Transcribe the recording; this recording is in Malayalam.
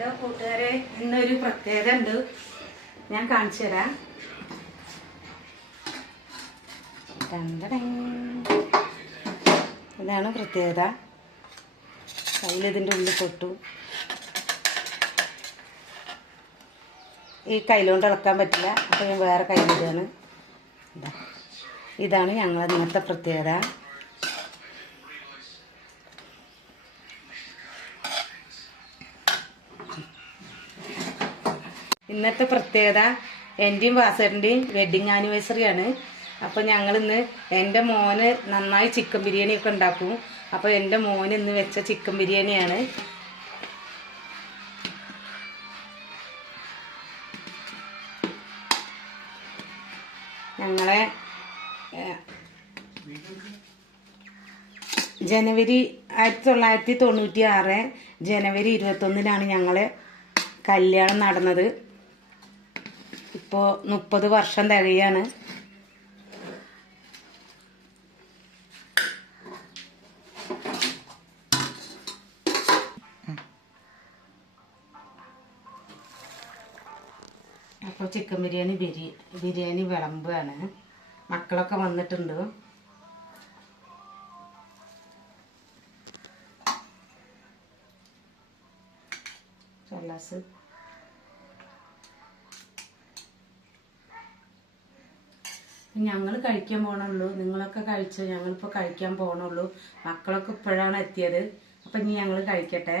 ഹലോ കൂട്ടുകാരെ, ഇന്നൊരു പ്രത്യേകത ഉണ്ട്, ഞാൻ കാണിച്ചു തരാം. ഇതാണ് പ്രത്യേകത. കയ്യിലിതിൻ്റെ ഉള്ളിൽ പൊട്ടു. ഈ കയ്യിലോണ്ട് ഇളക്കാൻ പറ്റില്ല, അപ്പോൾ ഞാൻ വേറെ കയ്യിലിടുകയാണ്. ഇതാണ് ഞങ്ങളുടെ ഇന്നത്തെ പ്രത്യേകത. ഇന്നത്തെ പ്രത്യേകത എൻ്റെയും വാസറിൻ്റെയും വെഡ്ഡിങ് ആനിവേഴ്സറിയാണ്. അപ്പോൾ ഞങ്ങളിന്ന് എൻ്റെ മോന് നന്നായി ചിക്കൻ ബിരിയാണി ഒക്കെ ഉണ്ടാക്കും. അപ്പോൾ എൻ്റെ മോന് ഇന്ന് വെച്ച ചിക്കൻ ബിരിയാണിയാണ്. ഞങ്ങളെ ജനുവരി 1996 ജനുവരി 21 ഞങ്ങളെ കല്യാണം നടന്നത്. ഇപ്പോൾ 30 വർഷം തികയാണ്. അപ്പോൾ ചിക്കൻ ബിരിയാണി വിളമ്പാണ്. മക്കളൊക്കെ വന്നിട്ടുണ്ട്. ഞങ്ങൾ കഴിക്കാൻ പോകണുള്ളൂ. നിങ്ങളൊക്കെ കഴിച്ചോ? ഞങ്ങളിപ്പോൾ കഴിക്കാൻ പോകണുള്ളൂ. മക്കളൊക്കെ ഇപ്പോഴാണ് എത്തിയത്. അപ്പം ഇനി ഞങ്ങൾ കഴിക്കട്ടെ.